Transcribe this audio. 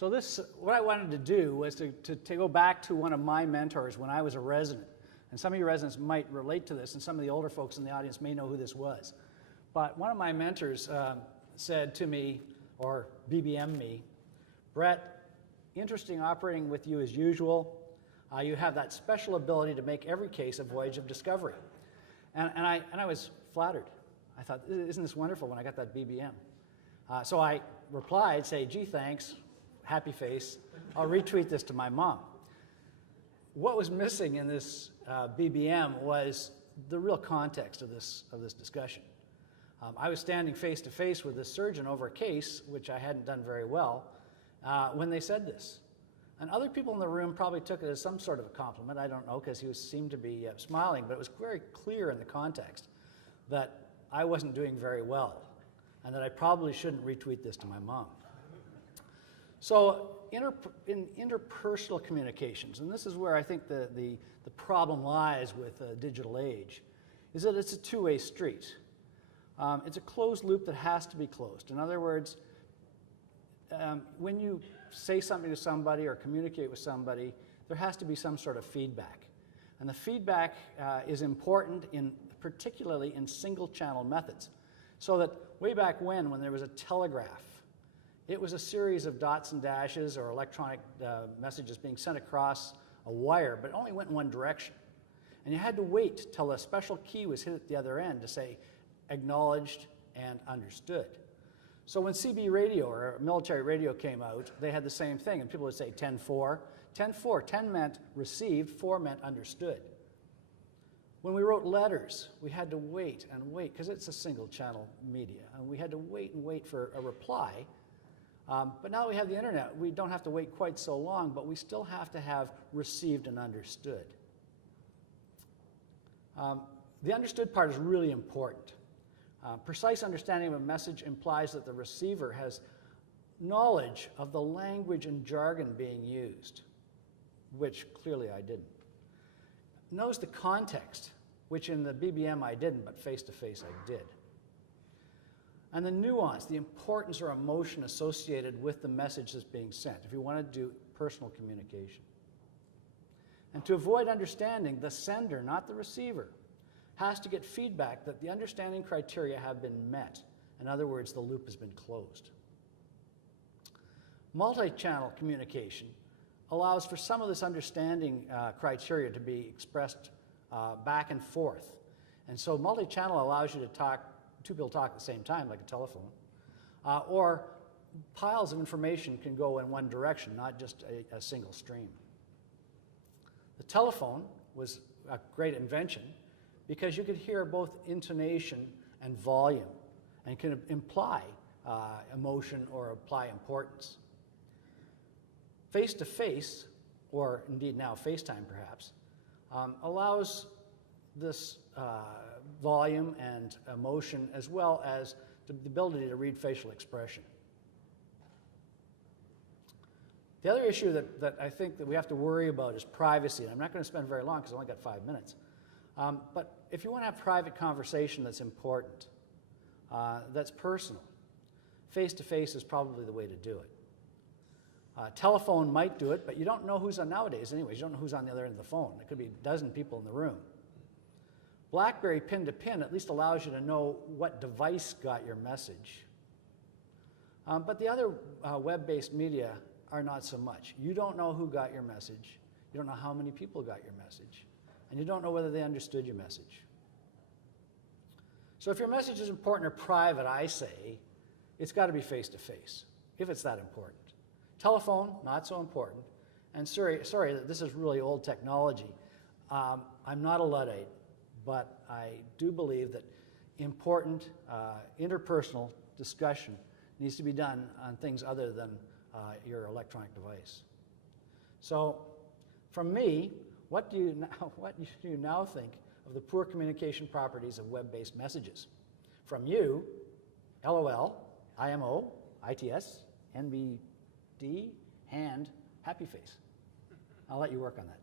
So what I wanted to do was to go back to one of my mentors when I was a resident. And some of you residents might relate to this, and some of the older folks in the audience may know who this was. But one of my mentors said to me, or BBM me, Brett, interesting operating with you as usual. You have that special ability to make every case a voyage of discovery. And I was flattered. I thought, isn't this wonderful when I got that BBM? So I replied, say, gee, thanks, happy face. I'll retweet this to my mom. What was missing in this BBM was the real context of this discussion. I was standing face to face with this surgeon over a case, which I hadn't done very well, when they said this. And other people in the room probably took it as some sort of a compliment. I don't know, because he seemed to be smiling, but it was very clear in the context that I wasn't doing very well and that I probably shouldn't retweet this to my mom. So in interpersonal communications, and this is where I think the problem lies with the digital age, is that it's a two-way street. It's a closed loop that has to be closed. In other words, when you say something to somebody or communicate with somebody, there has to be some sort of feedback. And the feedback is important, particularly in single-channel methods. So that way back when there was a telegraph, it was a series of dots and dashes or electronic messages being sent across a wire, but it only went in one direction. And you had to wait till a special key was hit at the other end to say acknowledged and understood. So when CB radio or military radio came out, they had the same thing, and people would say 10-4. 10-4, 10 meant received, 4 meant understood. When we wrote letters, we had to wait and wait, because it's a single channel media, and we had to wait and wait for a reply. But now that we have the internet, we don't have to wait quite so long, but we still have to have received and understood. The understood part is really important. Precise understanding of a message implies that the receiver has knowledge of the language and jargon being used, which clearly I didn't. Knows the context, which in the BBM I didn't, but face-to-face I did. And the nuance, the importance or emotion associated with the message that's being sent, if you want to do personal communication. And to avoid understanding, the sender, not the receiver, has to get feedback that the understanding criteria have been met. In other words, the loop has been closed. Multi-channel communication allows for some of this understanding criteria to be expressed back and forth. And so multi-channel allows you to talk, two people talk at the same time, like a telephone, or piles of information can go in one direction, not just a single stream. The telephone was a great invention because you could hear both intonation and volume and can imply emotion or apply importance. Face-to-face, or indeed now FaceTime perhaps, allows this volume and emotion as well as the ability to read facial expression. The other issue that I think that we have to worry about is privacy. And I'm not going to spend very long because I've only got 5 minutes. But if you want to have private conversation that's important, that's personal, face-to-face is probably the way to do it. Telephone might do it, but you don't know who's on nowadays anyways. You don't know who's on the other end of the phone. It could be a dozen people in the room. BlackBerry pin-to-pin at least allows you to know what device got your message. But the other web-based media are not so much. You don't know who got your message. You don't know how many people got your message. And you don't know whether they understood your message. So if your message is important or private, I say, it's got to be face-to-face, if it's that important. Telephone, not so important. And sorry that this is really old technology. I'm not a Luddite, but I do believe that important interpersonal discussion needs to be done on things other than your electronic device. So from me, what do you now think of the poor communication properties of web-based messages? From you, LOL, IMO, ITS, NBD, and happy face. I'll let you work on that.